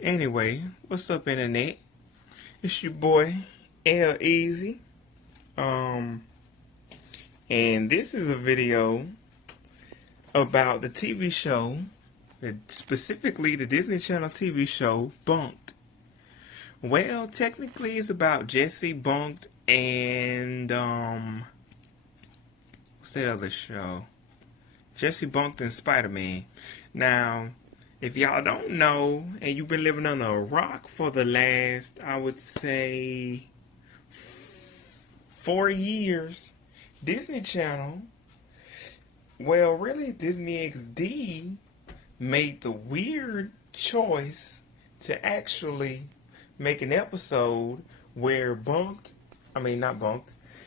Anyway, what's up, internet? It's your boy L Easy. Um, and this is a video about the TV show, specifically the Disney Channel TV show Bunkd. Well, technically, it's about Jessie, Bunkd, and what's that other show? Jessie, Bunkd, and Spider-Man. Now, if y'all don't know, and you've been living under a rock for the last, I would say, 4 years, Disney Channel, well, really, Disney XD made the weird choice to actually make an episode where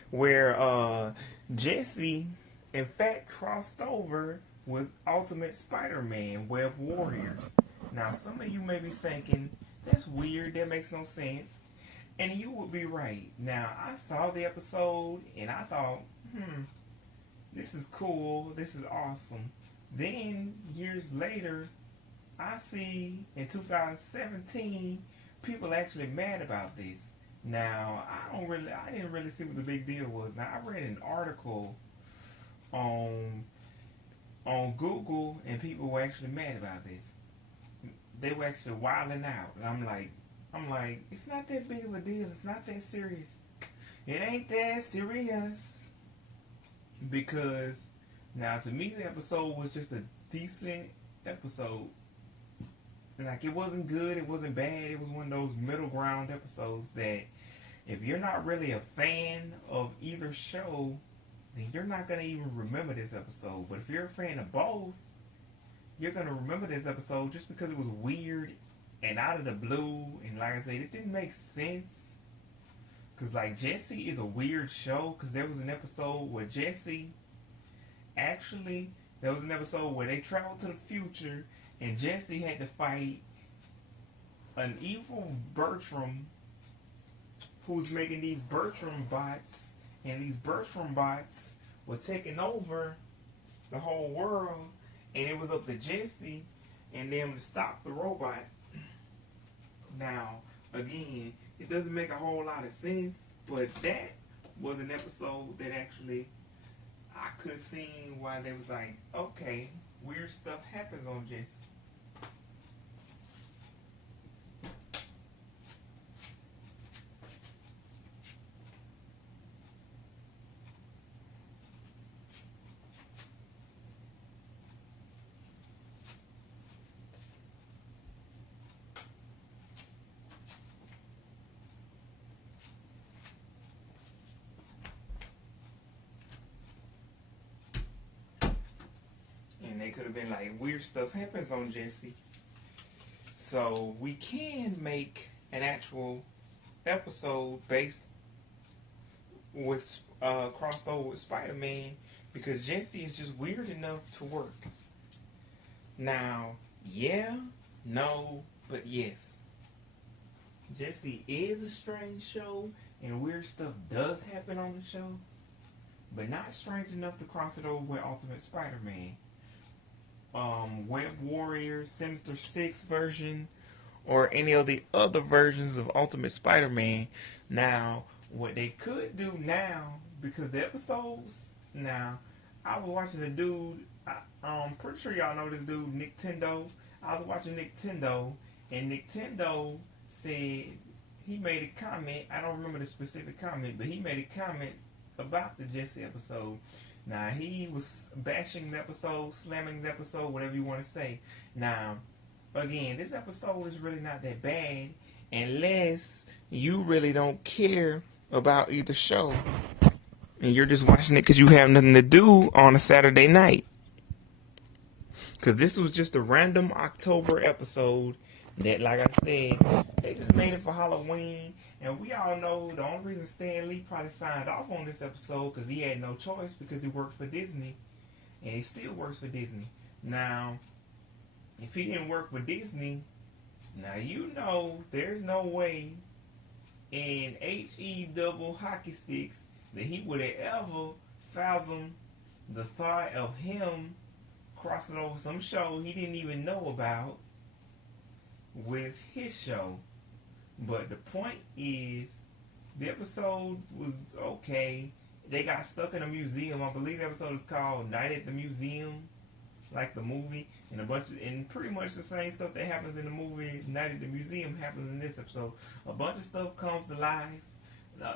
where Jessie, in fact, crossed over with Ultimate Spider-Man, Web Warriors. Now, some of you may be thinking, that's weird, that makes no sense. And you would be right. Now, I saw the episode, and I thought, this is cool, this is awesome. Then, years later, I see, in 2017, people actually mad about this. Now, I didn't really see what the big deal was. Now, I read an article on Google, and people were actually mad about this. They were actually wilding out. And I'm like, it's not that big of a deal. It's not that serious. It ain't that serious. Because, now to me, the episode was just a decent episode. Like, it wasn't good, it wasn't bad. It was one of those middle ground episodes that if you're not really a fan of either show, then you're not going to even remember this episode. But if you're a fan of both, you're going to remember this episode just because it was weird and out of the blue. And like I said, it didn't make sense. Because, like, Jessie is a weird show. Because there was an episode where there was an episode where they traveled to the future. And Jessie had to fight an evil Bertram who's making these Bertram bots. And these Bertram bots were taking over the whole world. And it was up to Jessie and them to stop the robot. Now, again, it doesn't make a whole lot of sense. But that was an episode that actually I could see why they was like, okay, weird stuff happens on Jessie. They could have been like, weird stuff happens on Jessie. So we can make an actual episode based with crossed over with Spider-Man, because Jessie is just weird enough to work. Now, yeah, no, but yes. Jessie is a strange show, and weird stuff does happen on the show, but not strange enough to cross it over with Ultimate Spider-Man. Web Warriors, Sinister Six version, or any of the other versions of Ultimate Spider-Man. Now, what they could do now, because the episodes, now, I was watching a dude, I'm pretty sure y'all know this dude, Nintendo. I was watching Nintendo, and Nintendo said, he made a comment, I don't remember the specific comment, but he made a comment about the Jessie episode. Now, he was bashing the episode, slamming the episode, whatever you want to say. Now, again, this episode is really not that bad unless you really don't care about either show. And you're just watching it because you have nothing to do on a Saturday night. Because this was just a random October episode that, like I said, they just made it for Halloween. And we all know the only reason Stan Lee probably signed off on this episode because he had no choice, because he worked for Disney. And he still works for Disney. Now, if he didn't work for Disney, now you know there's no way in HE double hockey sticks that he would have ever fathomed the thought of him crossing over some show he didn't even know about with his show. But the point is, the episode was okay. They got stuck in a museum. I believe the episode is called Night at the Museum, like the movie, and pretty much the same stuff that happens in the movie Night at the Museum happens in this episode. A bunch of stuff comes to life.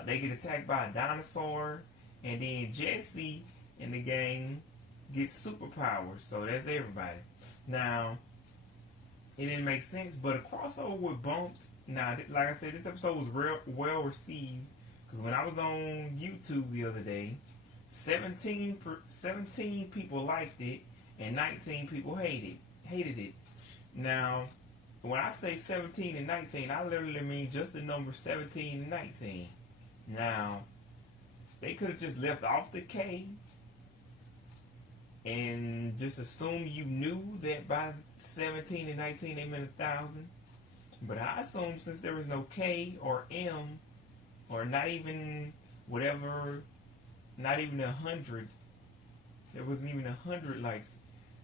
They get attacked by a dinosaur, and then Jessie and the gang get superpowers. So that's everybody. Now, it didn't make sense, but a crossover with Bunkd. Now, like I said, this episode was well received, because when I was on YouTube the other day, 17 people liked it and 19 people hated it. Now, when I say 17 and 19, I literally mean just the number 17 and 19. Now, they could have just left off the K and just assume you knew that by 17 and 19 they meant 1,000. But I assume since there was no K or M, or not even whatever, not even 100, there wasn't even 100 likes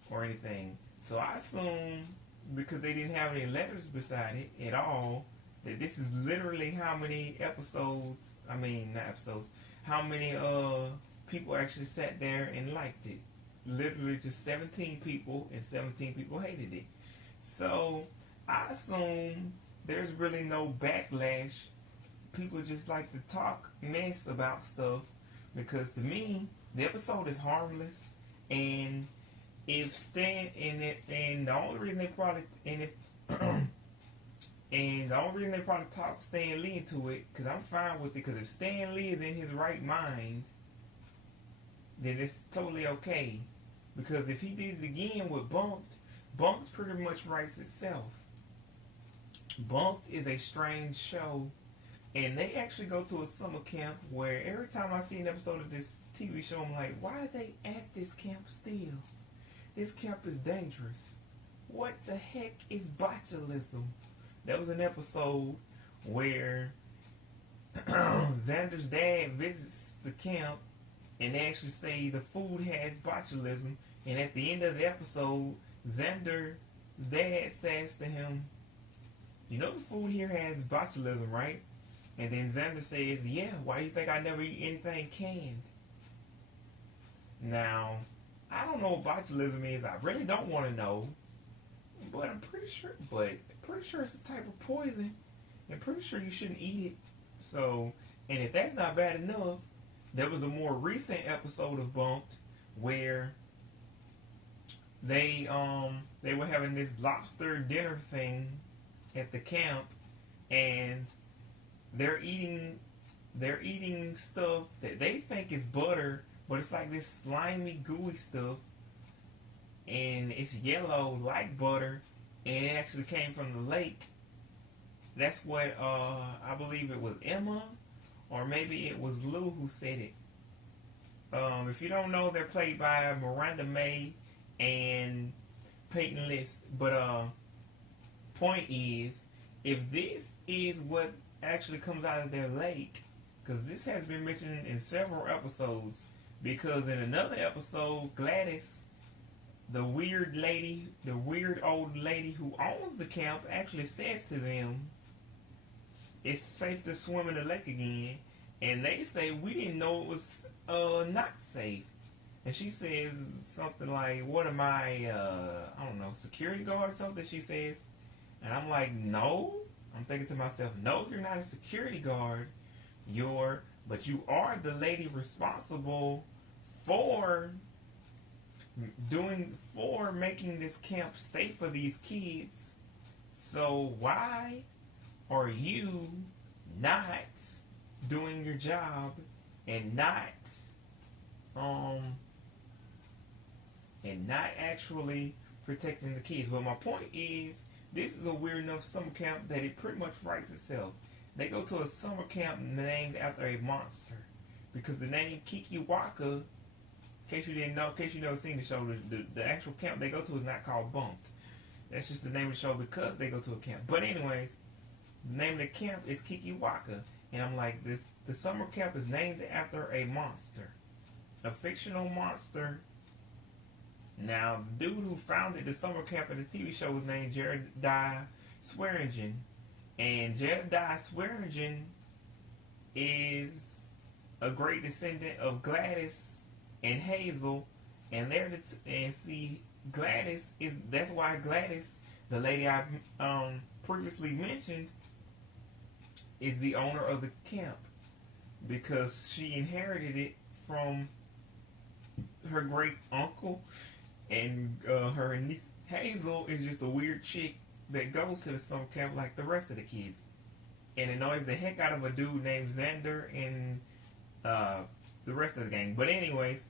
or anything. So I assume, because they didn't have any letters beside it at all, that this is literally how many episodes, how many people actually sat there and liked it. Literally just 17 people, and 17 people hated it. So I assume there's really no backlash. People just like to talk mess about stuff, because to me the episode is harmless, and if Stan and the only reason they probably talk Stan Lee into it, because I'm fine with it, because if Stan Lee is in his right mind, then it's totally okay. Because if he did it again with Bunkd pretty much writes itself. Bunkd is a strange show, and they actually go to a summer camp where every time I see an episode of this TV show, I'm like, why are they at this camp still? This camp is dangerous. What the heck is botulism? That was an episode where Xander's dad visits the camp, and they actually say the food has botulism, and at the end of the episode, Xander's dad says to him, you know the food here has botulism, right? And then Xander says, yeah, why do you think I never eat anything canned? Now, I don't know what botulism is. I really don't want to know. But I'm pretty sure it's a type of poison. I'm pretty sure you shouldn't eat it. So, and if that's not bad enough, there was a more recent episode of Bunkd where they were having this lobster dinner thing at the camp, and they're eating stuff that they think is butter, but it's like this slimy, gooey stuff, and it's yellow like butter, and it actually came from the lake. That's what I believe it was Emma, or maybe it was Lou who said it. If you don't know, they're played by Miranda May and Peyton List. But point is, if this is what actually comes out of their lake, because this has been mentioned in several episodes, because in another episode, Gladys, the weird old lady who owns the camp, actually says to them, it's safe to swim in the lake again. And they say, we didn't know it was not safe. And she says something like, what am I don't know, security guard or something, she says. And I'm like, no. I'm thinking to myself, no, you're not a security guard. But you are the lady responsible for making this camp safe for these kids. So why are you not doing your job and not actually protecting the kids? Well, my point is, this is a weird enough summer camp that it pretty much writes itself. They go to a summer camp named after a monster, because the name Kikiwaka, in case you didn't know, in case you never seen the show, the actual camp they go to is not called Bunkd. That's just the name of the show because they go to a camp. But anyways, the name of the camp is Kikiwaka, and I'm like, the summer camp is named after a monster, a fictional monster Now, the dude who founded the summer camp of the TV show was named Jedediah Swearingen. And Jedediah Swearingen is a great descendant of Gladys and Hazel. And and see, Gladys is, that's why Gladys, the lady I previously mentioned, is the owner of the camp. Because she inherited it from her great uncle. And her niece Hazel is just a weird chick that goes to the summer camp like the rest of the kids, and annoys the heck out of a dude named Xander and the rest of the gang. But anyways,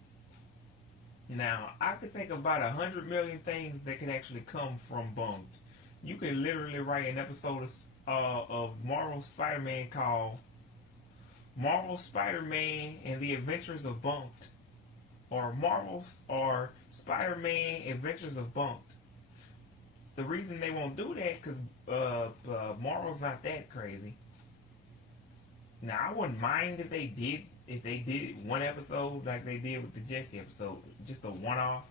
now I could think about 100 million things that could actually come from Bunkd. You could literally write an episode of Marvelsspiderman called Marvelsspiderman and the Adventures of Bunkd, or Spider-Man Adventures of Bunkd. The reason they won't do that because Marvel's not that crazy. Now I wouldn't mind if they did one episode like they did with the Jessie episode, just a one-off.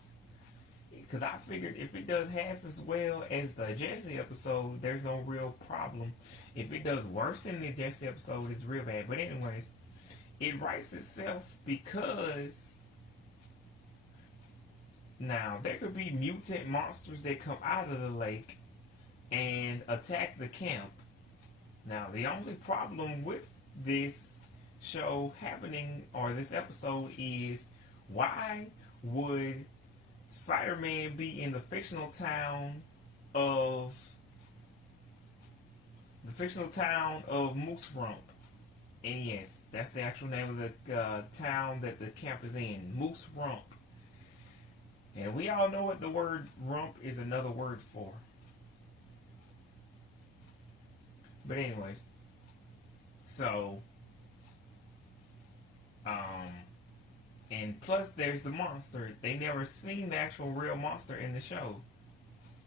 Because I figured if it does half as well as the Jessie episode, there's no real problem. If it does worse than the Jessie episode, it's real bad. But anyways, it writes itself because now there could be mutant monsters that come out of the lake and attack the camp. Now the only problem with this show happening, or this episode, is why would Spider-Man be in the fictional town of Moose Rump? And yes, that's the actual name of the town that the camp is in, Moose Rump. And we all know what the word rump is another word for. But anyways, so and plus there's the monster. They never seen the actual real monster in the show.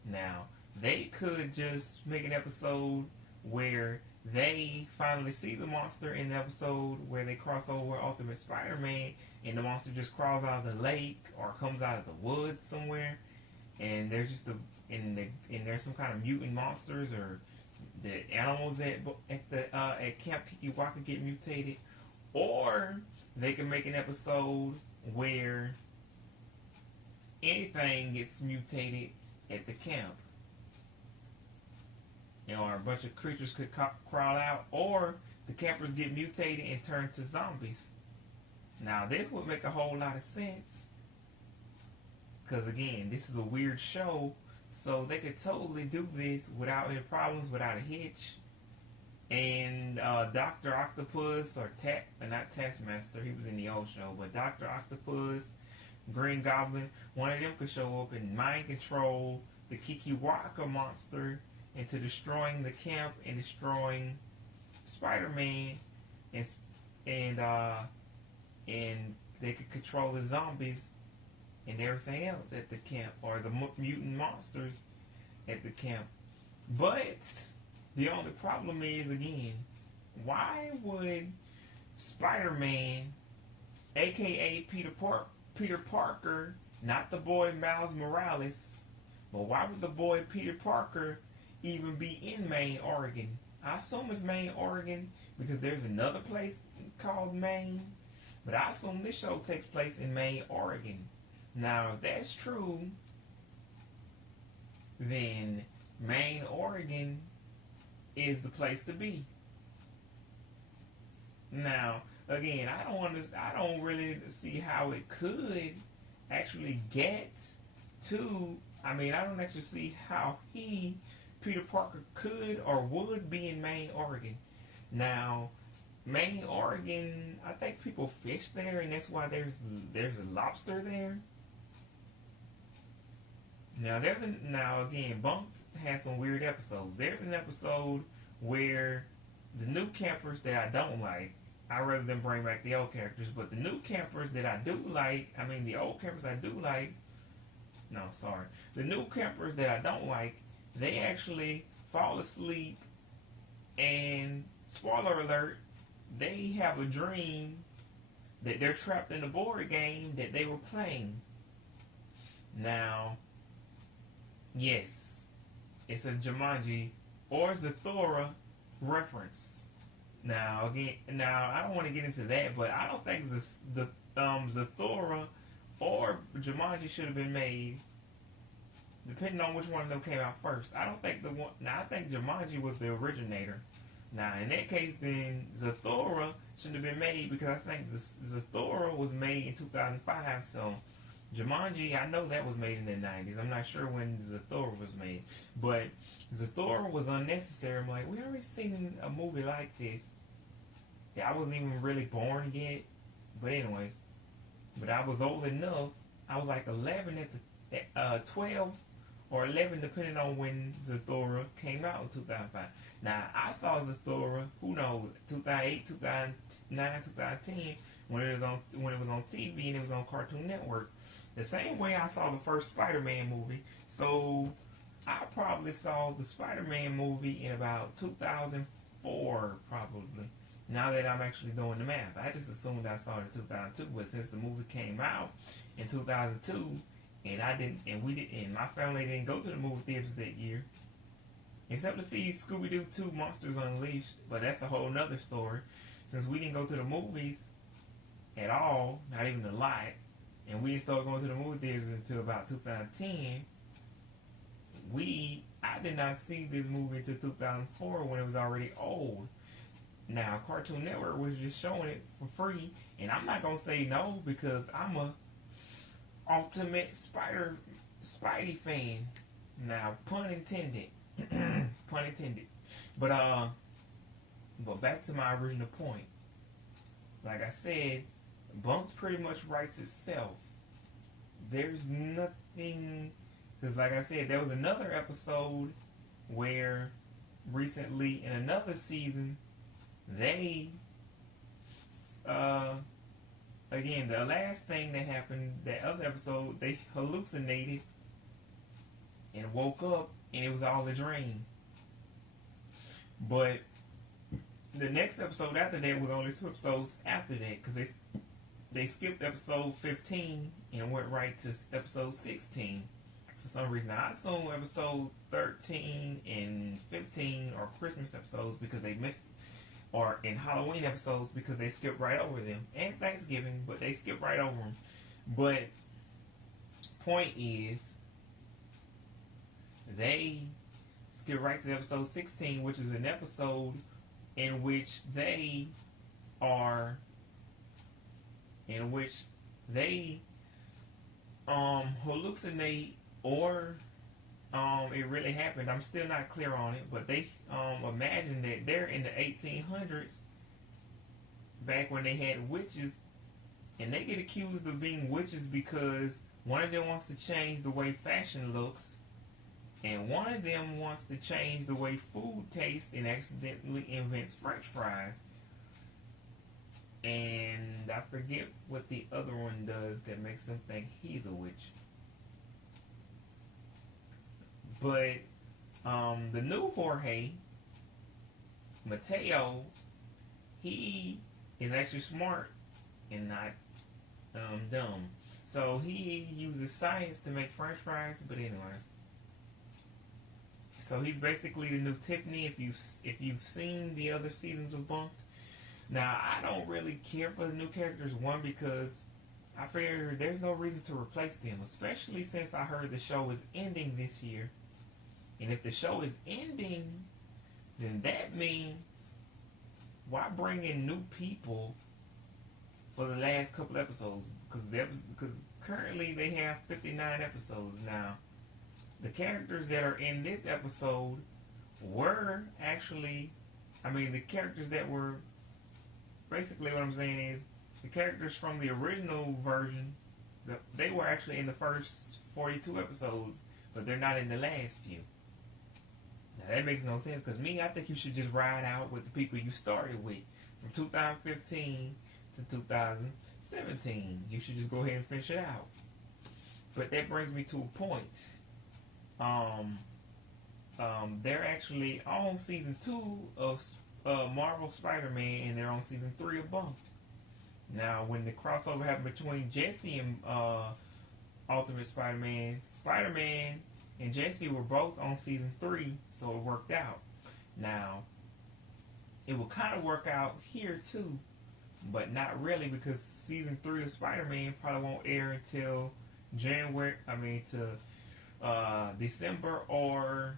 Now, they could just make an episode where they finally see the monster in the episode where they cross over Ultimate Spider-Man, and the monster just crawls out of the lake or comes out of the woods somewhere, and there's just and there's some kind of mutant monsters, or the animals at Camp Kikiwaka get mutated. Or they can make an episode where anything gets mutated at the camp. You know, or a bunch of creatures could crawl out, or the campers get mutated and turn to zombies. Now, this would make a whole lot of sense, because again, this is a weird show, so they could totally do this without any problems, without a hitch. And Dr. Octopus, or not Taskmaster, he was in the old show, but Dr. Octopus, Green Goblin, one of them could show up and mind control the Kikiwaka monster into destroying the camp and destroying Spider-Man, and they could control the zombies and everything else at the camp, or the mutant monsters at the camp. But the only problem is, again, why would Spider-Man, aka Peter Parker, not the boy Miles Morales, but why would the boy Peter Parker even be in Maine, Oregon? I assume it's Maine, Oregon, because there's another place called Maine, but I assume this show takes place in Maine, Oregon. Now, if that's true, then Maine, Oregon is the place to be. Now, again, I don't really see how it could actually get to. I mean, I don't actually see how Peter Parker, could or would be in Maine, Oregon. Now, Maine, Oregon, I think people fish there, and that's why there's a lobster there. Now again, Bunkd has some weird episodes. There's an episode where the new campers that I don't like, I'd rather than bring back the old characters, but the new campers that I do like, the old campers I do like, the new campers that I don't like, they actually fall asleep, and spoiler alert, they have a dream that they're trapped in a board game that they were playing. Now, yes, it's a Jumanji or Zathura reference. Now again, I don't want to get into that, but I don't think the Zathura or Jumanji should have been made, depending on which one of them came out first. I don't think the one. Now I think Jumanji was the originator. Now in that case, then Zathura shouldn't have been made because I think Zathura was made in 2005. So Jumanji, I know that was made in the 90s. I'm not sure when Zathura was made, but Zathura was unnecessary. I'm like, we already seen a movie like this. Yeah, I wasn't even really born yet, but anyways, but I was old enough. I was like 11 at 12 or 11, depending on when Zathura came out in 2005. Now I saw Zathura, who knows, 2008, 2009, 2010, when it was on TV and it was on Cartoon Network. The same way I saw the first Spider-Man movie. So I probably saw the Spider-Man movie in about 2004, probably. Now that I'm actually doing the math, I just assumed I saw it in 2002. But since the movie came out in 2002, and my family didn't go to the movie theaters that year, except to see Scooby-Doo 2: Monsters Unleashed. But that's a whole nother story. Since we didn't go to the movies at all, not even a lot, and we didn't start going to the movie theaters until about 2010. I did not see this movie until 2004 when it was already old. Now, Cartoon Network was just showing it for free, and I'm not gonna say no because I'm a ultimate Spidey fan. Now, pun intended, pun intended. But back to my original point. Like I said, Bunkd pretty much writes itself. There's nothing, because like I said, there was another episode where recently in another season they again, the last thing that happened, that other episode, they hallucinated and woke up and it was all a dream. But the next episode after that was only 2 episodes after that, because they skipped episode 15 and went right to episode 16 for some reason. I assume episode 13 and 15 are Christmas episodes because they missed, or in Halloween episodes because they skipped right over them, and Thanksgiving, but they skipped right over them. But point is, they skipped right to episode 16, which is an episode in which they hallucinate, or it really happened. I'm still not clear on it, but they imagine that they're in the 1800s, back when they had witches, and they get accused of being witches because one of them wants to change the way fashion looks, and one of them wants to change the way food tastes and accidentally invents French fries. And I forget what the other one does that makes them think he's a witch. But the new Jorge, Mateo, he is actually smart and not dumb. So he uses science to make French fries. But anyways, so he's basically the new Tiffany. If you've seen the other seasons of Bunkd. Now I don't really care for the new characters. One, because I figure there's no reason to replace them, especially since I heard the show is ending this year. And if the show is ending, then that means why bring in new people for the last couple episodes? Because currently they have 59 episodes now. The characters that are in this episode were actually, the characters that were, basically what I'm saying is, the characters from the original version, they were actually in the first 42 episodes, but they're not in the last few. Now that makes no sense, because I think you should just ride out with the people you started with from 2015 to 2017. You should just go ahead and finish it out. But that brings me to a point. They're actually on season 2 of Marvelsspiderman, and they're on season 3 of Bunkd. Now, when the crossover happened between Jessie and Ultimate Spider-Man. Spider-Man and Jessie were both on season 3, so it worked out. Now, it will kind of work out here too, but not really because season 3 of Spider-Man probably won't air until December or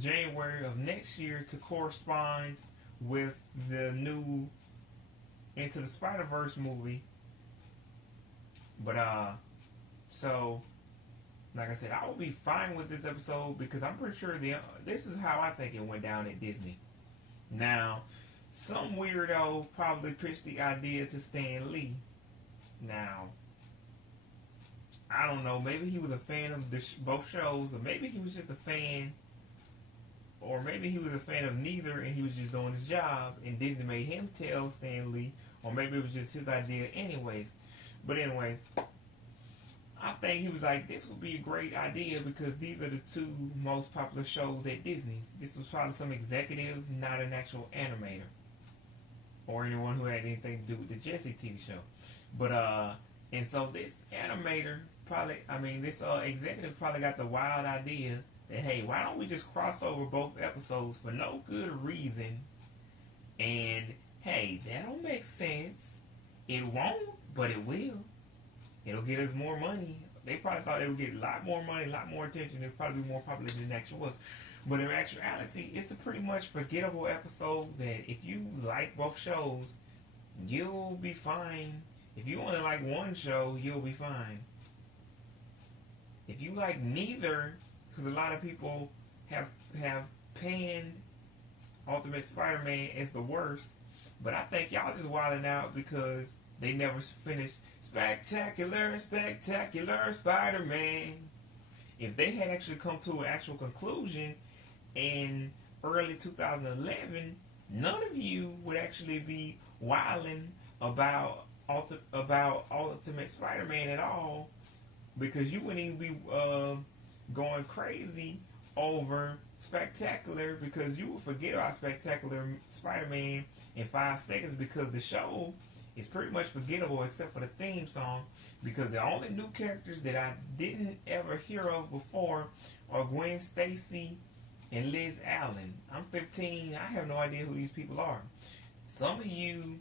January of next year to correspond with the new Into the Spider-Verse movie. But so like I said, I will be fine with this episode because I'm pretty sure this is how I think it went down at Disney. Now, some weirdo probably pitched the idea to Stan Lee. Now, I don't know. Maybe he was a fan of both shows, or maybe he was just a fan, or maybe he was a fan of neither, and he was just doing his job, and Disney made him tell Stan Lee, or maybe it was just his idea anyways. But anyway, I think he was like, this would be a great idea because these are the 2 most popular shows at Disney. This was probably some executive, not an actual animator. Or anyone who had anything to do with the Jessie TV show. But, and so this animator this executive probably got the wild idea that, hey, why don't we just cross over both episodes for no good reason? And, hey, that'll make sense. It won't, but it will. It'll get us more money. They probably thought they would get a lot more money, a lot more attention. It'd probably be more popular than it actually was. But in actuality, it's a pretty much forgettable episode that if you like both shows, you'll be fine. If you only like one show, you'll be fine. If you like neither, because a lot of people have panned Ultimate Spider-Man as the worst, but I think y'all just wilding out because they never finished Spectacular Spider-Man. If they had actually come to an actual conclusion in early 2011, none of you would actually be wilding about Ultimate Spider-Man at all, because you wouldn't even be going crazy over Spectacular, because you would forget about Spectacular Spider-Man in 5 seconds because the show is pretty much forgettable except for the theme song, because the only new characters that I didn't ever hear of before are Gwen Stacy and Liz Allen. I'm 15. I have no idea who these people are. Some of you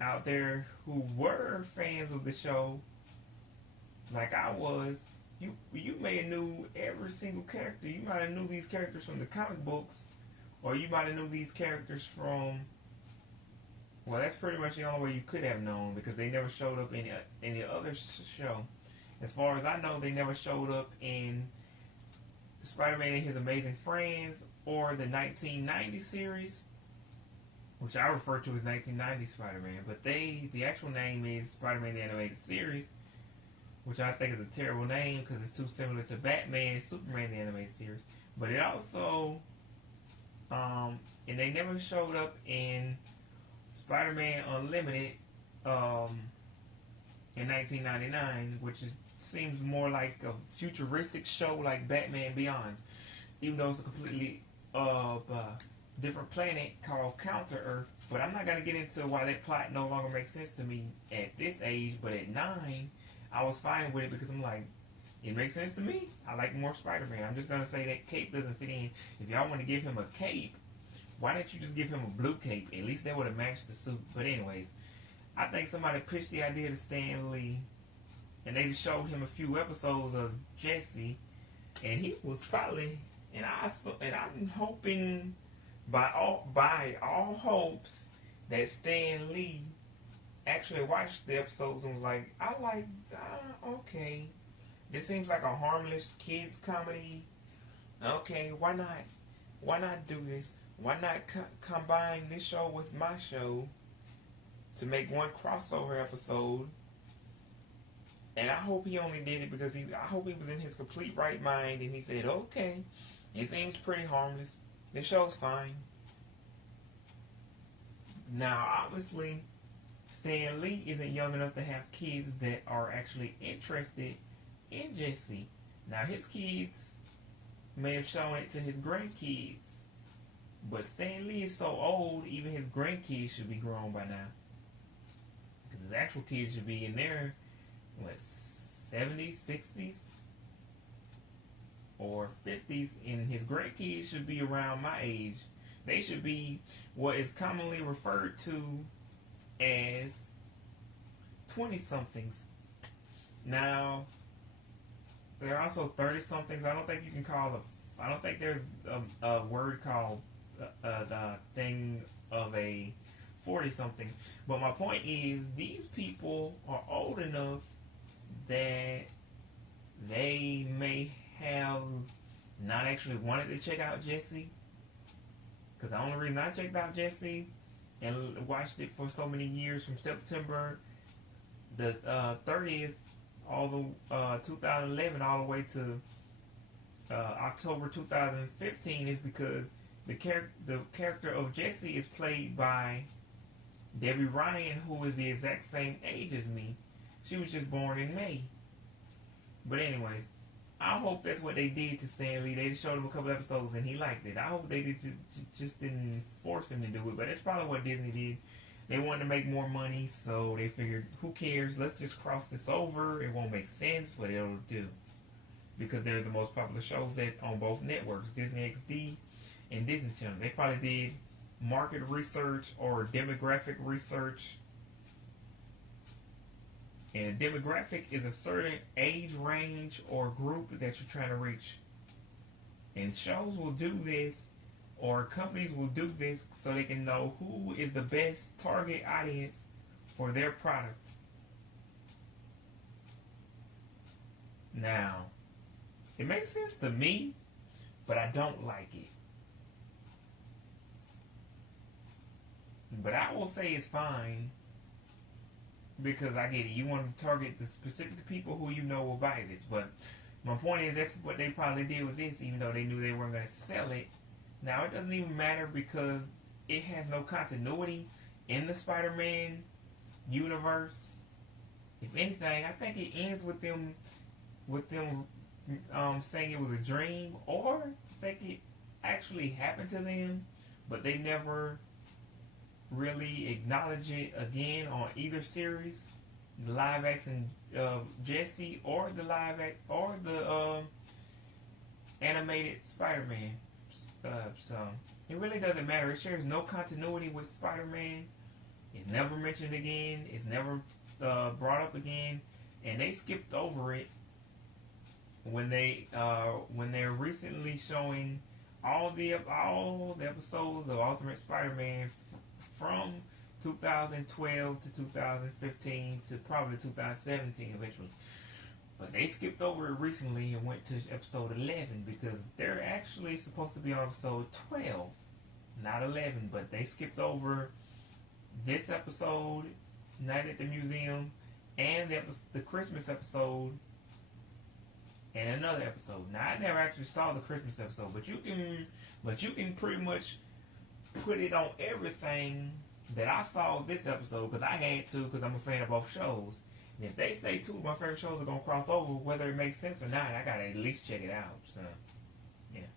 out there who were fans of the show, like I was, you may have knew every single character. You might have knew these characters from the comic books, or you might have knew these characters from... Well, that's pretty much the only way you could have known, because they never showed up in any other show. As far as I know, they never showed up in Spider-Man and His Amazing Friends or the 1990 series, which I refer to as 1990 Spider-Man. But the actual name is Spider-Man the Animated Series, which I think is a terrible name because it's too similar to Batman and Superman the Animated Series. But it also, and they never showed up in Spider-Man Unlimited in 1999, which seems more like a futuristic show like Batman Beyond, even though it's a completely different planet called Counter-Earth. But I'm not going to get into why that plot no longer makes sense to me at this age, but at 9, I was fine with it because I'm like, it makes sense to me. I like more Spider-Man. I'm just going to say that cape doesn't fit in. If y'all want to give him a cape, why don't you just give him a blue cape? At least that would have matched the suit. But anyways, I think somebody pitched the idea to Stan Lee, and they showed him a few episodes of Jessie, and he was probably, and I'm hoping by all hopes that Stan Lee actually watched the episodes and was like, okay, this seems like a harmless kids comedy. Okay, why not do this? Why not combine this show with my show to make one crossover episode? And I hope he only did it because I hope he was in his complete right mind and he said, okay, it seems pretty harmless. This show's fine. Now, obviously, Stan Lee isn't young enough to have kids that are actually interested in Jessie. Now, his kids may have shown it to his grandkids. But Stan Lee is so old, even his grandkids should be grown by now. Because his actual kids should be in their, 70s, 60s, or 50s, and his grandkids should be around my age. They should be what is commonly referred to as 20 somethings. Now, there are also 30 somethings. I don't think you can call I don't think there's a word called the thing of a 40 something. But my point is, these people are old enough that they may have not actually wanted to check out Jessie. Because the only reason I checked out Jessie and watched it for so many years, from September the 30th all the 2011 all the way to October 2015, is because the character of Jessie is played by Debbie Ryan, who is the exact same age as me. She was just born in May. But anyways, I hope that's what they did to Stan Lee. They showed him a couple episodes and he liked it. I hope they just didn't force him to do it. But that's probably what Disney did. They wanted to make more money, so they figured, who cares? Let's just cross this over. It won't make sense, but it'll do. Because they're the most popular shows on both networks, Disney XD and Disney Channel. They probably did market research or demographic research. And a demographic is a certain age range or group that you're trying to reach. And shows will do this, or companies will do this, so they can know who is the best target audience for their product. Now, it makes sense to me, but I don't like it. But I will say it's fine, because I get it. You want to target the specific people who you know will buy this. But my point is, that's what they probably did with this, even though they knew they weren't going to sell it. Now, it doesn't even matter, because it has no continuity in the Spider-Man universe. If anything, I think it ends with them saying it was a dream, or I think it actually happened to them, but they never really acknowledge it again on either series, the live action Jessie or the animated Spider-Man. So it really doesn't matter. It shares no continuity with Spider-Man. It's never mentioned again. It's never brought up again, and they skipped over it when they're recently showing all the episodes of Ultimate Spider-Man from 2012 to 2015 to probably 2017 eventually. But they skipped over it recently and went to episode 11, because they're actually supposed to be on episode 12, not 11. But they skipped over this episode, Night at the Museum, and the Christmas episode, and another episode. Now, I never actually saw the Christmas episode, but you can pretty much put it on everything that I saw this episode, because I had to, because I'm a fan of both shows. And if they say two of my favorite shows are going to cross over, whether it makes sense or not, I got to at least check it out. So, yeah.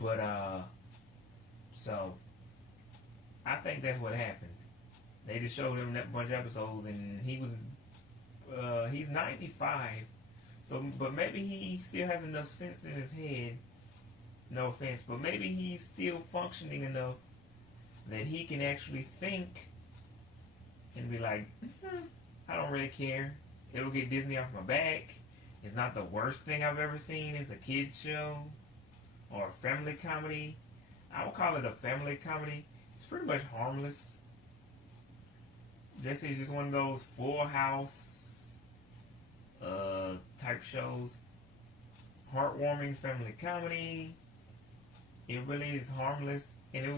But, so, I think that's what happened. They just showed him that bunch of episodes, and he's 95. So, but maybe he still has enough sense in his head, no offense, but maybe he's still functioning enough that he can actually think and be like, I don't really care. It'll get Disney off my back. It's not the worst thing I've ever seen. It's a kid's show or a family comedy. I would call it a family comedy. It's pretty much harmless. Jesse's just one of those Full House type shows. Heartwarming family comedy. It really is harmless, and it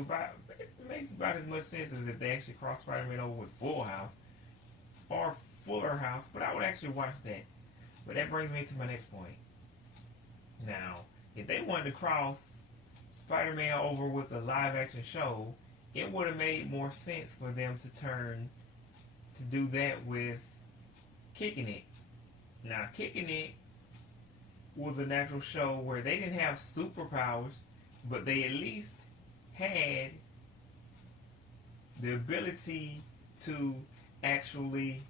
makes about as much sense as if they actually cross Spider-Man over with Full House or Fuller House. But I would actually watch that. But that brings me to my next point. Now, if they wanted to cross Spider-Man over with a live-action show, it would have made more sense for them to do that with Kicking It. Now, Kicking It was an actual show where they didn't have superpowers, but they at least had the ability to actually,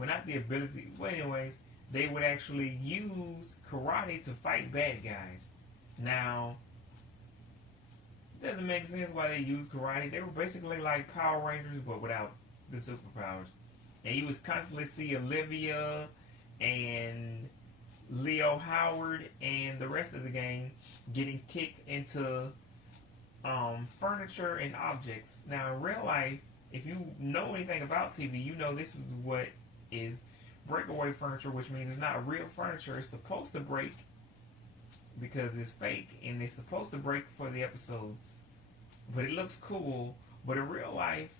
well, not the ability, well, anyways, they would actually use karate to fight bad guys. Now, it doesn't make sense why they use karate. They were basically like Power Rangers, but without the superpowers. And you would constantly see Olivia and Leo Howard and the rest of the gang getting kicked into furniture and objects. Now, in real life, if you know anything about TV, you know this is what is breakaway furniture, which means it's not real furniture. It's supposed to break because it's fake, and it's supposed to break for the episodes. But it looks cool. But in real life,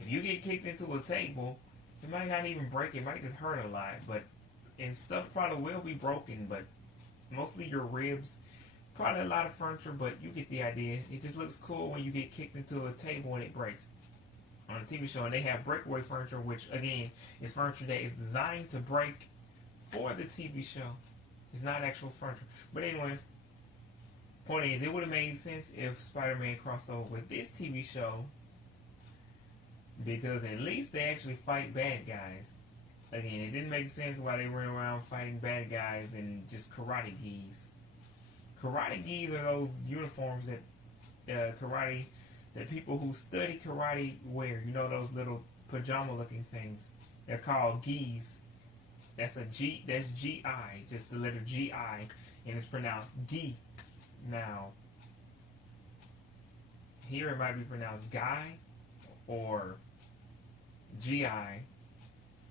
if you get kicked into a table, it might not even break. It might just hurt a lot. And stuff probably will be broken, but mostly your ribs. Probably a lot of furniture, but you get the idea. It just looks cool when you get kicked into a table and it breaks. On a TV show, and they have breakaway furniture, which again is furniture that is designed to break for the TV show. It's not actual furniture. But anyways, point is, it would have made sense if Spider-Man crossed over with this TV show, because at least they actually fight bad guys. Again, it didn't make sense why they went around fighting bad guys in just karate gis. Karate gis are those uniforms that that people who study karate wear. You know, those little pajama looking things. They're called gis. That's G-I, just the letter G-I, and it's pronounced gi. Now, here it might be pronounced guy or G-I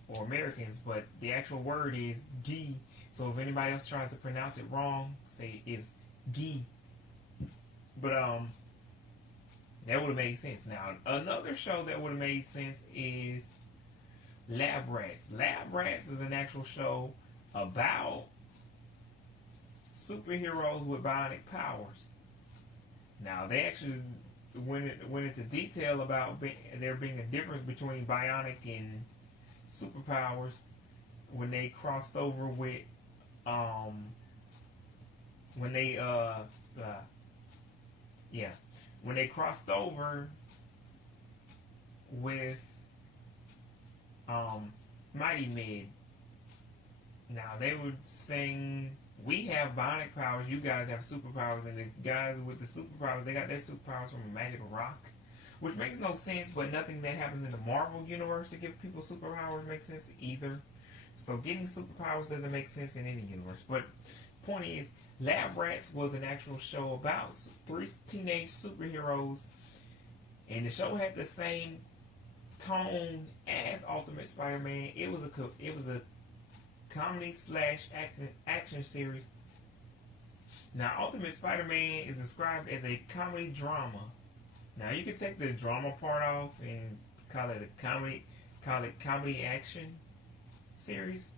for Americans, but the actual word is gi. So if anybody else tries to pronounce it wrong, say it's gi. But that would have made sense. Now, another show that would have made sense is Lab Rats. Lab Rats is an actual show about superheroes with bionic powers. Now, they actually went into detail about there being a difference between bionic and superpowers when they crossed over with when they crossed over with Mighty Mid. Now they would sing, "We have bionic powers, you guys have superpowers," and the guys with the superpowers, they got their superpowers from a magic rock, which makes no sense. But nothing that happens in the Marvel universe to give people superpowers makes sense either. So getting superpowers doesn't make sense in any universe. But point is, Lab Rats was an actual show about 3 teenage superheroes, and the show had the same tone as Ultimate Spider-Man. It was a comedy / action series. Now, Ultimate Spider-Man is described as a comedy drama. Now, you could take the drama part off and call it comedy action series.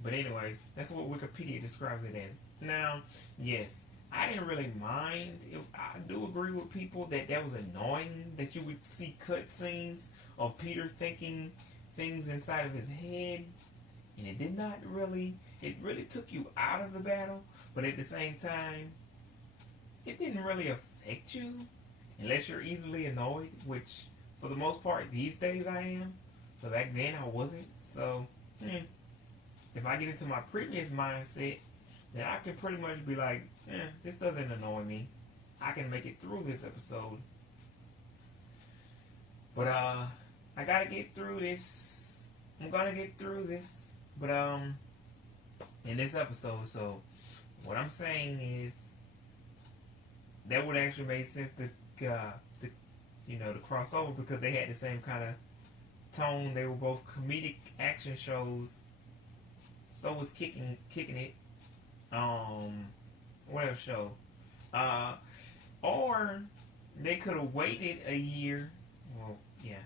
But anyways, that's what Wikipedia describes it as. Now, yes, I didn't really mind. I do agree with people that was annoying that you would see cutscenes of Peter thinking things inside of his head, and it really took you out of the battle, but at the same time, it didn't really affect you unless you're easily annoyed, which for the most part these days I am. So back then I wasn't. So if I get into my previous mindset, then I can pretty much be like, this doesn't annoy me. I can make it through this episode. But I gotta get through this. I'm gonna get through this. But in this episode, so what I'm saying is that would actually make sense to crossover, because they had the same kind of tone. They were both comedic action shows. So was Kicking It. What else show? Or they could have waited a year. Well, yeah.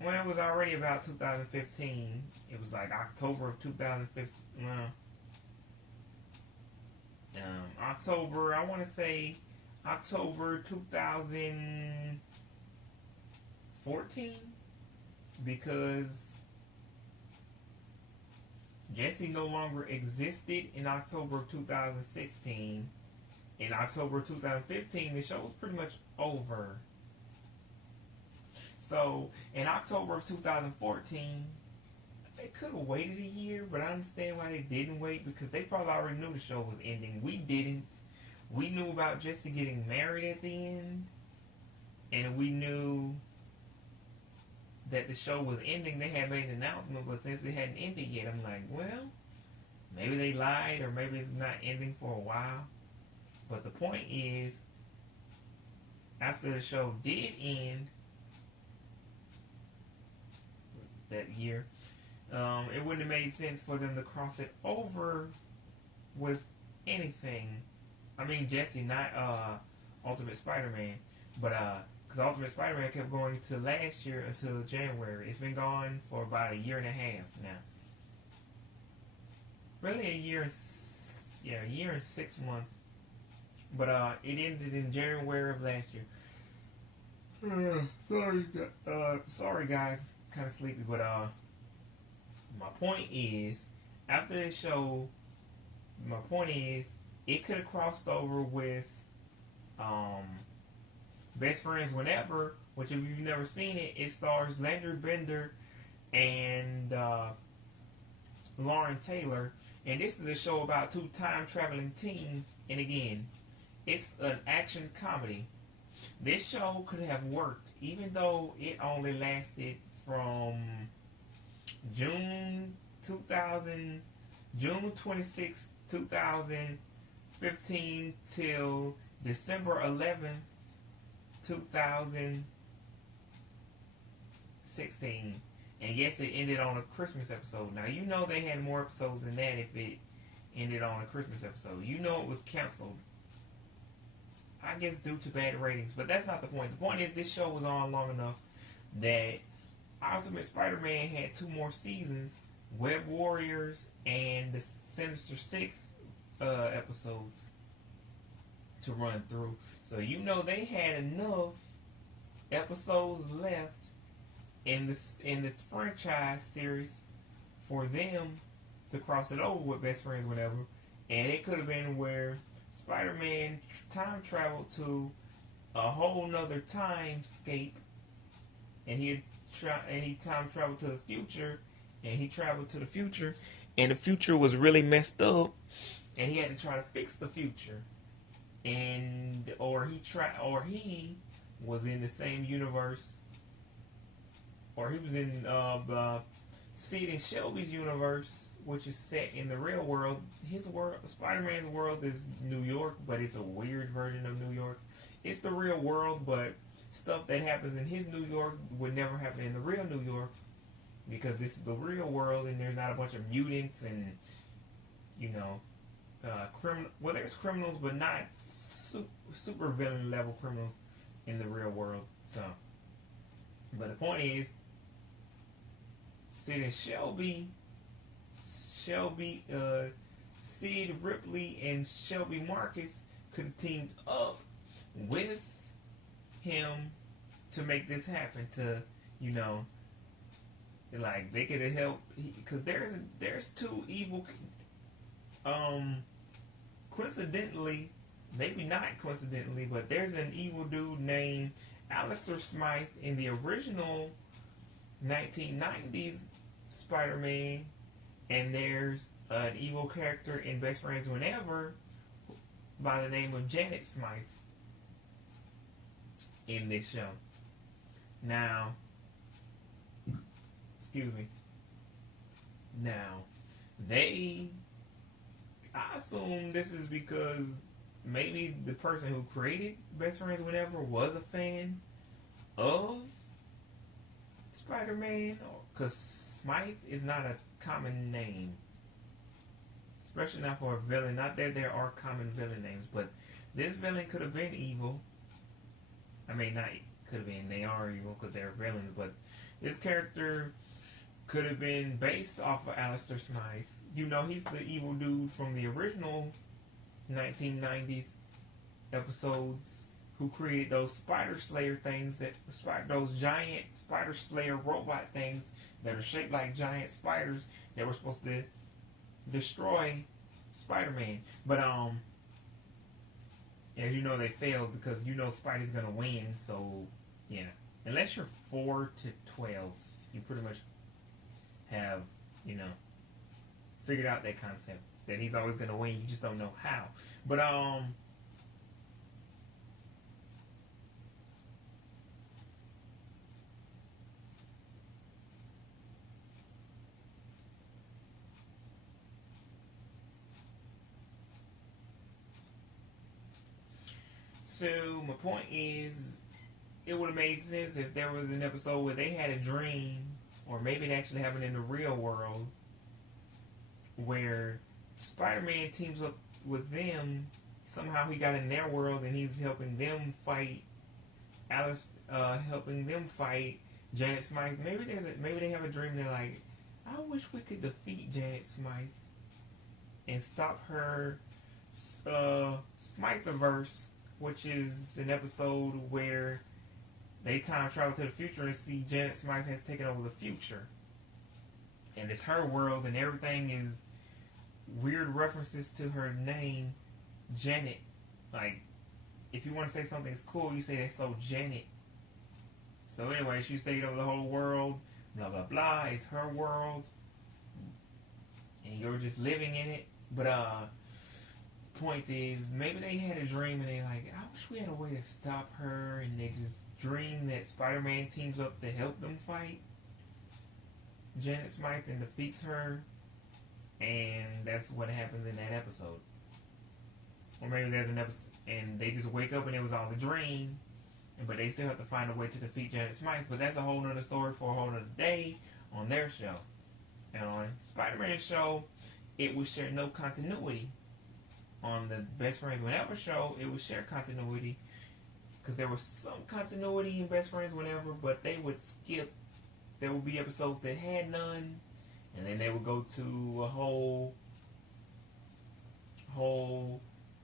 When it was already about 2015. It was like October of 2015. October, I want to say October 2014, because Jessie no longer existed in October of 2016. In October 2015, the show was pretty much over. So in October of 2014, they could have waited a year, but I understand why they didn't wait, because they probably already knew the show was ending. We didn't. We knew about Jessie getting married at the end, and we knew that the show was ending. They had made an announcement, but since it hadn't ended yet, I'm like, well, maybe they lied, or maybe it's not ending for a while. But the point is, after the show did end that year, it wouldn't have made sense for them to cross it over with anything. I mean, Jessie, not Ultimate Spider-Man, but because Ultimate Spider-Man kept going to last year until January. It's been gone for about a year and a half now. Really, a year and 6 months. But it ended in January of last year. Sorry guys, kind of sleepy, but my point is, after this show, it could have crossed over with Best Friends Whenever, which if you've never seen it, it stars Landry Bender and Lauren Taylor, and this is a show about two time-traveling teens, and again, it's an action comedy. This show could have worked, even though it only lasted from June 26, 2015 till December 11th, 2016. And yes, it ended on a Christmas episode. Now, you know they had more episodes than that if it ended on a Christmas episode. You know it was canceled, I guess, due to bad ratings. But that's not the point. The point is, this show was on long enough that Ultimate Spider-Man had 2 more seasons, Web Warriors and the Sinister Six episodes to run through. So you know they had enough episodes left in the franchise series for them to cross it over with Best Friends Whenever. And it could have been where Spider-Man time traveled to a whole nother timescape, and he time traveled to the future, and he traveled to the future, and the future was really messed up, and he had to try to fix the future, or he was in the same universe, or he was in Sid and Shelby's universe, which is set in the real world. His world, Spider-Man's world, is New York, but it's a weird version of New York. It's the real world, but stuff that happens in his New York would never happen in the real New York, because this is the real world, and there's not a bunch of mutants and, well, there's criminals, but not super villain level criminals in the real world. So, but the point is, Sid and Sid Ripley and Shelby Marcus could have teamed up with him to make this happen. To, like, they could have helped, because there's 2 evil. Coincidentally, maybe not coincidentally, but there's an evil dude named Alistair Smythe in the original 1990s Spider-Man, and there's an evil character in Best Friends Whenever by the name of Janet Smythe in this show. Now, I assume this is because maybe the person who created Best Friends Whenever was a fan of Spider-Man, because Smythe is not a common name, especially not for a villain. Not that there are common villain names, but this villain could have been evil. I mean, not could have been, they are evil because they're villains, but this character could have been based off of Alistair Smythe. He's the evil dude from the original 1990s episodes who created those Spider Slayer things, those giant Spider Slayer robot things that are shaped like giant spiders that were supposed to destroy Spider-Man. But as you know, they failed because Spidey's gonna win. So yeah, unless you're 4 to 12, you pretty much have, you know, figured out that concept that he's always gonna win. You just don't know how. But so my point is, it would have made sense if there was an episode where they had a dream, or maybe it actually happened in the real world, where Spider-Man teams up with them. Somehow he got in their world and he's helping them fight Alice, helping them fight Janet Smythe. Maybe maybe they have a dream. They're like, I wish we could defeat Janet Smythe and stop her Smytheverse, which is an episode where they time travel to the future and see Janet Smythe has taken over the future. And it's her world and everything is weird references to her name, Janet. Like, if you want to say something's cool, you say that's so Janet. So anyway, she stayed over the whole world, blah, blah, blah. It's her world. And you're just living in it. But, point is, maybe they had a dream and they're like, I wish we had a way to stop her, and they just dream that Spider-Man teams up to help them fight Janet Smythe and defeats her, and that's what happens in that episode. Or maybe there's an episode and they just wake up and it was all a dream, but they still have to find a way to defeat Janet Smythe. But that's a whole nother story for a whole nother day on their show. And on Spider-Man's show, it would share no continuity. On the Best Friends Whenever show, it would share continuity, because there was some continuity in Best Friends Whenever, but they would skip. There would be episodes that had none, and then they would go to a whole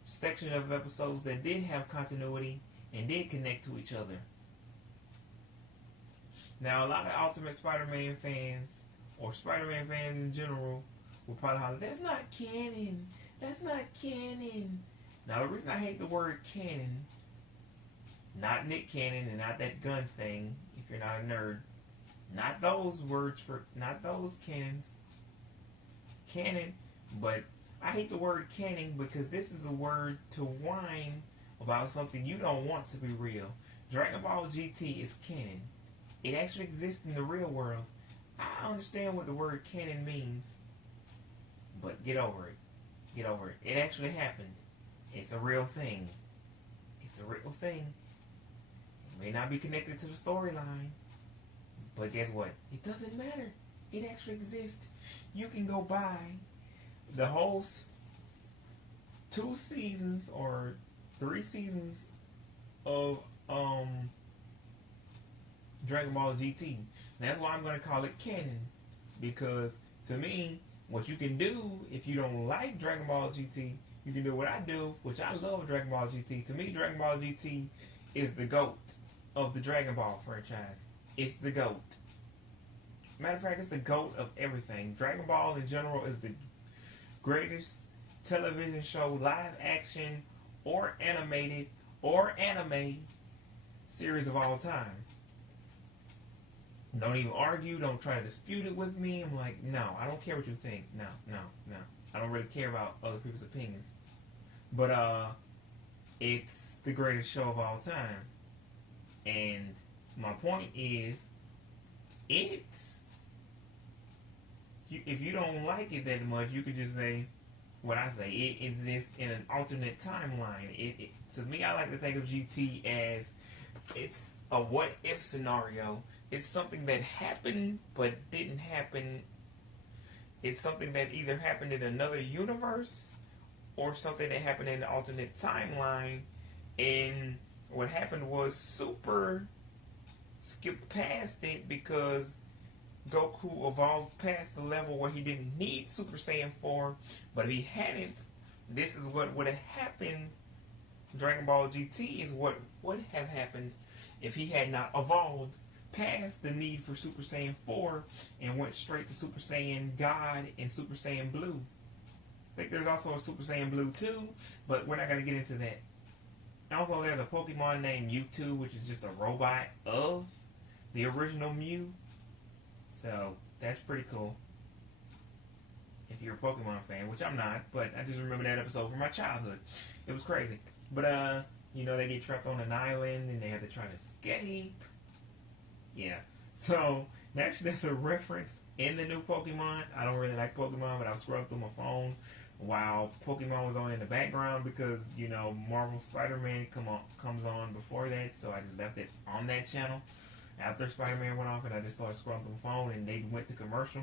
section of episodes that did have continuity and did connect to each other. Now, a lot of Ultimate Spider-Man fans, or Spider-Man fans in general, will probably holler, that's not canon. That's not canon. Now, the reason I hate the word canon, not Nick Cannon and not that gun thing, if you're not a nerd, not those words not those canons, canon, but I hate the word canon because this is a word to whine about something you don't want to be real. Dragon Ball GT is canon. It actually exists in the real world. I understand what the word canon means, but get over it. Get over it. It actually happened. It's a real thing. It's a real thing. It may not be connected to the storyline, but guess what? It doesn't matter. It actually exists. You can go buy the whole 2 seasons or 3 seasons of Dragon Ball GT. That's why I'm going to call it canon, because to me, what you can do if you don't like Dragon Ball GT, you can do what I do, which I love Dragon Ball GT. To me, Dragon Ball GT is the GOAT of the Dragon Ball franchise. It's the GOAT. Matter of fact, it's the GOAT of everything. Dragon Ball in general is the greatest television show, live action, or animated, or anime series of all time. Don't even argue. Don't try to dispute it with me. I'm like, no, I don't care what you think. No. I don't really care about other people's opinions. But it's the greatest show of all time. And my point is, if you don't like it that much, you could just say what I say. It exists in an alternate timeline. To me, I like to think of GT as it's a what-if scenario. It's something that happened but didn't happen. It's something that either happened in another universe or something that happened in an alternate timeline. And what happened was Super skipped past it because Goku evolved past the level where he didn't need Super Saiyan 4. But if he hadn't, this is what would have happened. Dragon Ball GT is what would have happened if he had not evolved past the need for Super Saiyan 4 and went straight to Super Saiyan God and Super Saiyan Blue. I think there's also a Super Saiyan Blue 2, but we're not going to get into that. Also, there's a Pokemon named Mewtwo, which is just a robot of the original Mew. So that's pretty cool. If you're a Pokemon fan, which I'm not, but I just remember that episode from my childhood. It was crazy. But you know, they get trapped on an island and they have to try to escape. Yeah. So actually, that's a reference in the new Pokemon. I don't really like Pokemon, but I was scrolling through my phone while Pokemon was on in the background because, you know, Marvelsspiderman comes on before that, so I just left it on that channel after Spider-Man went off, and I just started scrolling through my phone, and they went to commercial,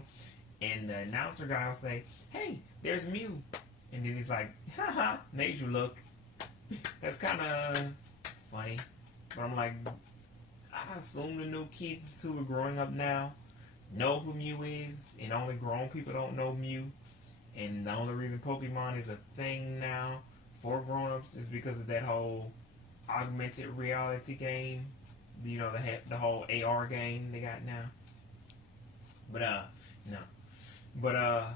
and the announcer guy will say, "Hey, there's Mew," and then he's like, "Haha, made you look." That's kind of funny, but I'm like, I assume the new kids who are growing up now know who Mew is, and only grown people don't know Mew. And the only reason Pokemon is a thing now for grown-ups is because of that whole augmented reality game. You know, the whole AR game they got now. But, no. But,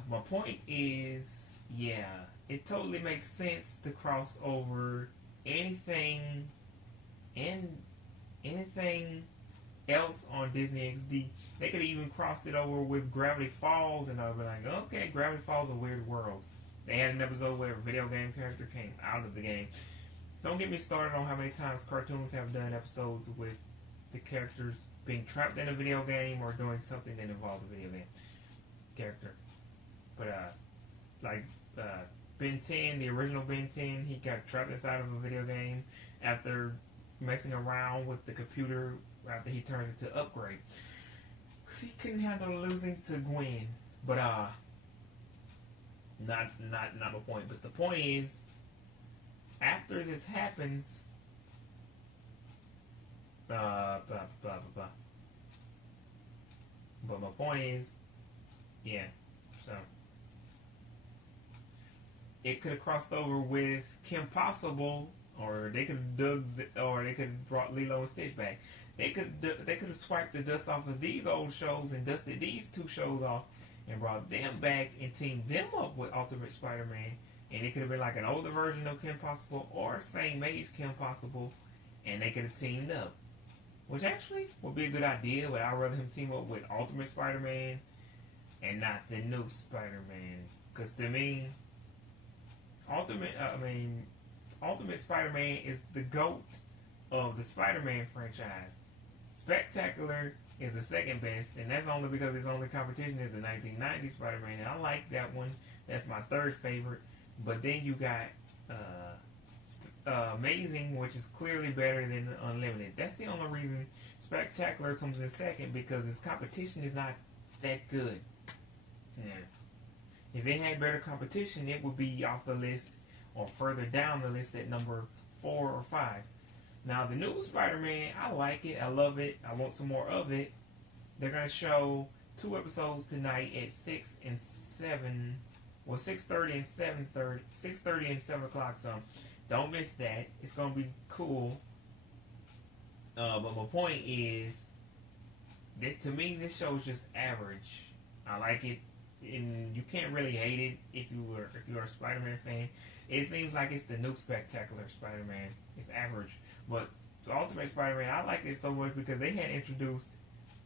my point is, yeah, it totally makes sense to cross over anything else on Disney XD. They could even crossed it over with Gravity Falls, and I'll be like, okay, Gravity Falls is a weird world. They had an episode where a video game character came out of the game. Don't get me started on how many times cartoons have done episodes with the characters being trapped in a video game or doing something that involves a video game character. But Ben 10, the original Ben 10, he got trapped inside of a video game after messing around with the computer after he turned it to Upgrade. Because he couldn't handle losing to Gwen. But, not my point. But the point is, after this happens, But my point is, yeah, so it could have crossed over with Kim Possible, or they could have brought Lilo and Stitch back. They could have swiped the dust off of these old shows and dusted these two shows off and brought them back and teamed them up with Ultimate Spider-Man. And it could have been like an older version of Kim Possible or same age Kim Possible, and they could have teamed up. Which actually would be a good idea, but I'd rather him team up with Ultimate Spider-Man and not the new Spider-Man. Because to me, Ultimate Spider-Man is the GOAT of the Spider-Man franchise. Spectacular is the second best, and that's only because his only competition is the 1990 Spider-Man. And I like that one. That's my third favorite. But then you got Amazing, which is clearly better than Unlimited. That's the only reason Spectacular comes in second, because his competition is not that good. Yeah. If it had better competition, it would be off the list or further down the list at number 4 or 5. Now, the new Spider-Man, I like it. I love it. I want some more of it. They're going to show 2 episodes tonight at 6 and 7. Well, 6:30 and 7:30. 6:30 and 7 o'clock, so don't miss that. It's going to be cool. But my point is, to me, this show is just average. I like it, and you can't really hate it if you're a Spider-Man fan. It seems like it's the new Spectacular Spider-Man. It's average. But the Ultimate Spider-Man, I like it so much because they had introduced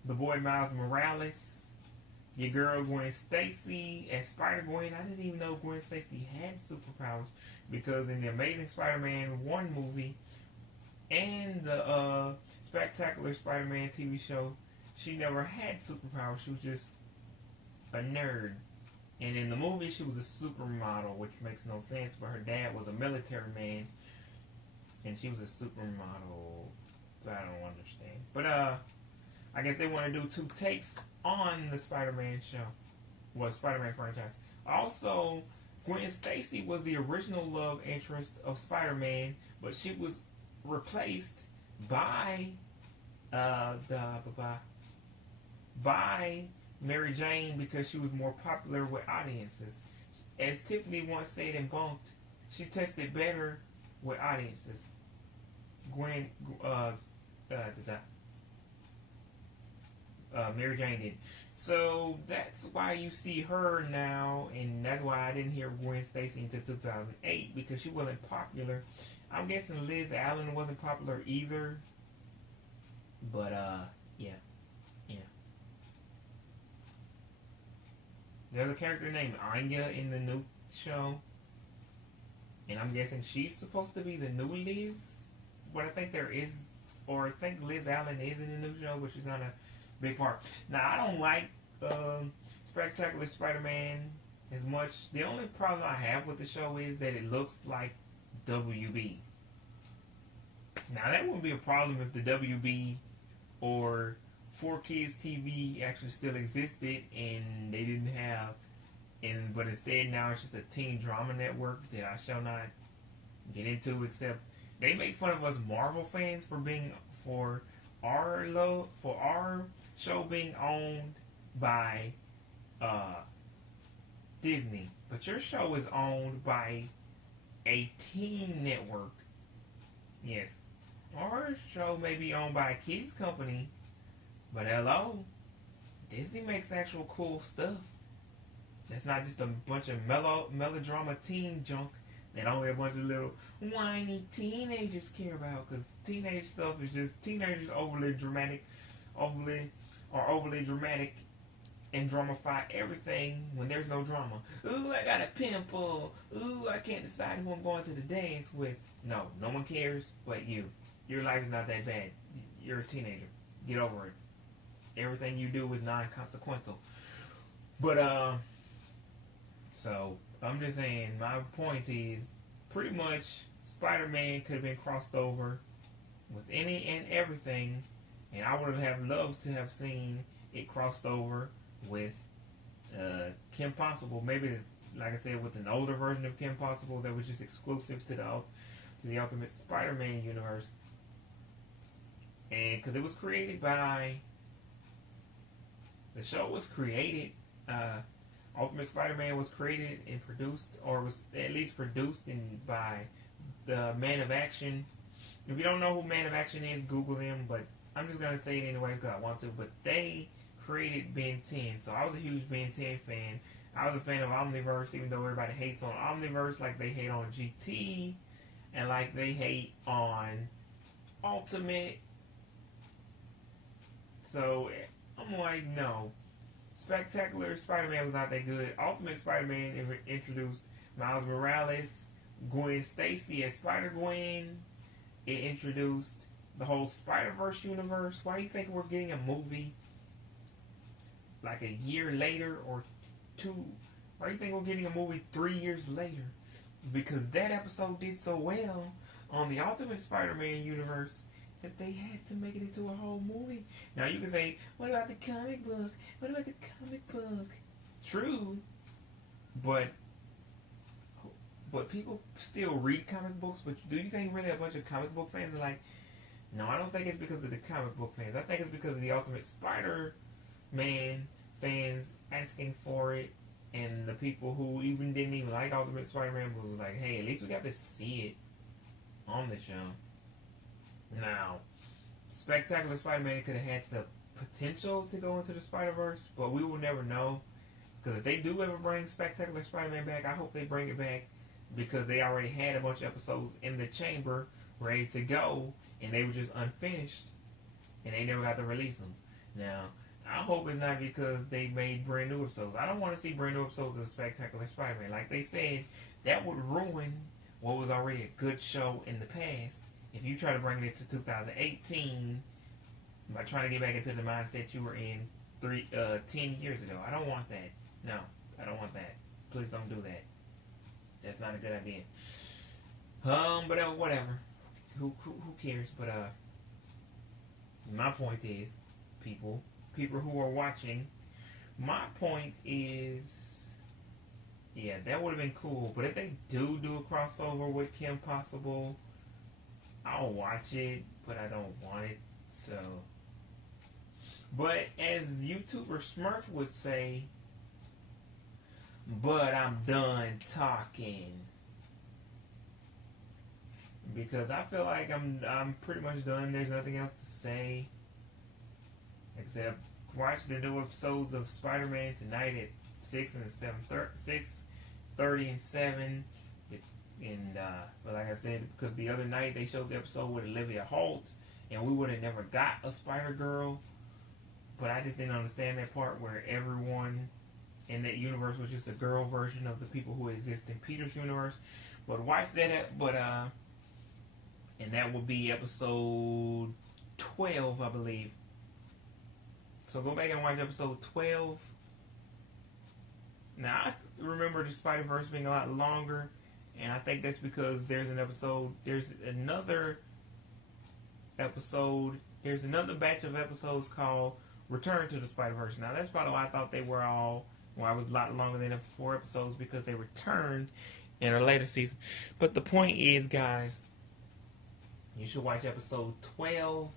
the boy Miles Morales, your girl Gwen Stacy, and Spider-Gwen. I didn't even know Gwen Stacy had superpowers, because in the Amazing Spider-Man 1 movie and the Spectacular Spider-Man TV show, she never had superpowers. She was just a nerd. And in the movie, she was a supermodel, which makes no sense, but her dad was a military man, and she was a supermodel. I don't understand. But, I guess they want to do 2 takes on the Spider-Man show. Well, Spider-Man franchise. Also, Gwen Stacy was the original love interest of Spider-Man, but she was replaced by by Mary Jane because she was more popular with audiences. As Tiffany once said in Bunkd, she tested better with audiences. Mary Jane did. So that's why you see her now, and that's why I didn't hear Gwen Stacy until 2008, because she wasn't popular. I'm guessing Liz Allen wasn't popular either. But yeah. There's a character named Anya in the new show, and I'm guessing she's supposed to be the new Liz. But I think there is, or I think Liz Allen is in the new show, but she's not a big part. Now I don't like Spectacular Spider-Man as much. The only problem I have with the show is that it looks like WB. Now that wouldn't be a problem if the WB or 4Kids TV actually still existed and they didn't have, but instead now it's just a teen drama network that I shall not get into. Except they make fun of us Marvel fans for our show being owned by Disney, but your show is owned by a teen network. Yes, our show may be owned by a kids company, but hello, Disney makes actual cool stuff. That's not just a bunch of melodrama teen junk that only a bunch of little whiny teenagers care about. Because teenage stuff is just teenagers overly dramatic and dramify everything when there's no drama. Ooh, I got a pimple. Ooh, I can't decide who I'm going to the dance with. No one cares but you. Your life is not that bad. You're a teenager. Get over it. Everything you do is non-consequential. But, so, I'm just saying, my point is, pretty much, Spider-Man could have been crossed over with any and everything, and I would have loved to have seen it crossed over with Kim Possible. Maybe, like I said, with an older version of Kim Possible that was just exclusive to the Ultimate Spider-Man universe. And because it was created by, the show was created, Ultimate Spider-Man was created and produced, or was at least produced by the Man of Action. If you don't know who Man of Action is, Google them, but I'm just going to say it anyway because I want to. But they created Ben 10, so I was a huge Ben 10 fan. I was a fan of Omniverse, even though everybody hates on Omniverse like they hate on GT, and like they hate on Ultimate. So I'm like, no. Spectacular Spider-Man was not that good. Ultimate Spider-Man introduced Miles Morales, Gwen Stacy as Spider-Gwen. It introduced the whole Spider-Verse universe. Why do you think we're getting a movie like a year later or two? Why do you think we're getting a movie 3 years later? Because that episode did so well on the Ultimate Spider-Man universe that they had to make it into a whole movie. Now you can say, what about the comic book? What about the comic book? True, but people still read comic books. But do you think really a bunch of comic book fans are like, no, I don't think it's because of the comic book fans. I think it's because of the Ultimate Spider-Man fans asking for it, and the people who even didn't even like Ultimate Spider-Man was like, hey, at least we got to see it on the show. Now, Spectacular Spider-Man could have had the potential to go into the Spider-Verse, but we will never know. Because if they do ever bring Spectacular Spider-Man back, I hope they bring it back because they already had a bunch of episodes in the chamber ready to go, and they were just unfinished, and they never got to release them. Now, I hope it's not because they made brand new episodes. I don't want to see brand new episodes of Spectacular Spider-Man. Like they said, that would ruin what was already a good show in the past. If you try to bring it to 2018 by trying to get back into the mindset you were in 10 years ago, I don't want that. No, I don't want that. Please don't do that. That's not a good idea. But whatever. Who cares? But my point is, people who are watching, my point is, yeah, that would have been cool. But if they do a crossover with Kim Possible, I'll watch it, but I don't want it, so. But as YouTuber Smurf would say, but I'm done talking. Because I feel like I'm pretty much done. There's nothing else to say. Except watch the new episodes of Spider-Man tonight at 6 and 6:30 and 7. And but like I said, because the other night they showed the episode with Olivia Holt, and we would have never got a Spider-Girl. But I just didn't understand that part where everyone in that universe was just a girl version of the people who exist in Peter's universe. But watch that. And that would be episode 12, I believe. So go back and watch episode 12. Now, I remember the Spider-Verse being a lot longer, and I think that's because there's another batch of episodes called Return to the Spider-Verse. Now, that's probably why I thought they were all, well, I was a lot longer than the 4 episodes, because they returned in a later season. But the point is, guys, you should watch episode 12,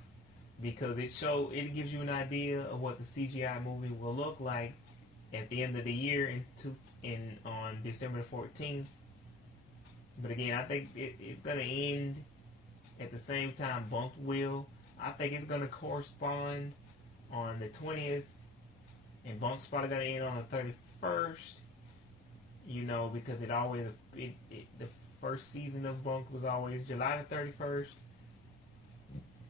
because it gives you an idea of what the CGI movie will look like at the end of the year on December 14th. But again, I think it's going to end at the same time Bunkd will. I think it's going to correspond on the 20th, and Bunkd's probably going to end on the 31st. You know, because the first season of Bunkd was always July the 31st,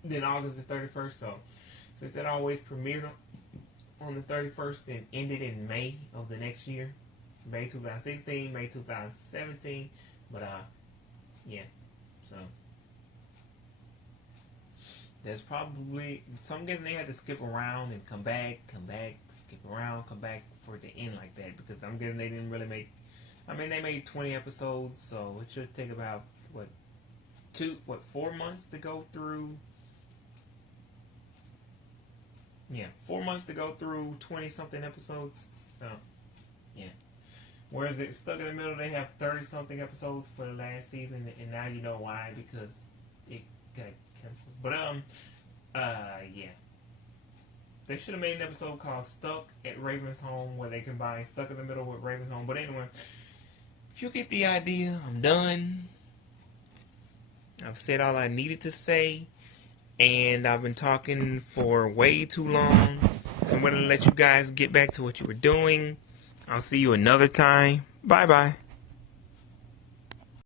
then August the 31st. So since that always premiered on the 31st, then ended in May of the next year, May 2016, May 2017. But yeah, so there's probably some guessing they had to skip around and come back, skip around, come back for it to end like that, because I'm guessing they didn't really make. I mean, they made 20 episodes, so it should take about 4 months to go through. Yeah, 4 months to go through 20-something episodes. So, yeah. Whereas it Stuck in the Middle, they have 30-something episodes for the last season, and now you know why, because it got canceled. But yeah. They should have made an episode called Stuck at Raven's Home, where they combine Stuck in the Middle with Raven's Home. But anyway, you get the idea. I'm done. I've said all I needed to say. And I've been talking for way too long. So I'm going to let you guys get back to what you were doing. I'll see you another time. Bye-bye.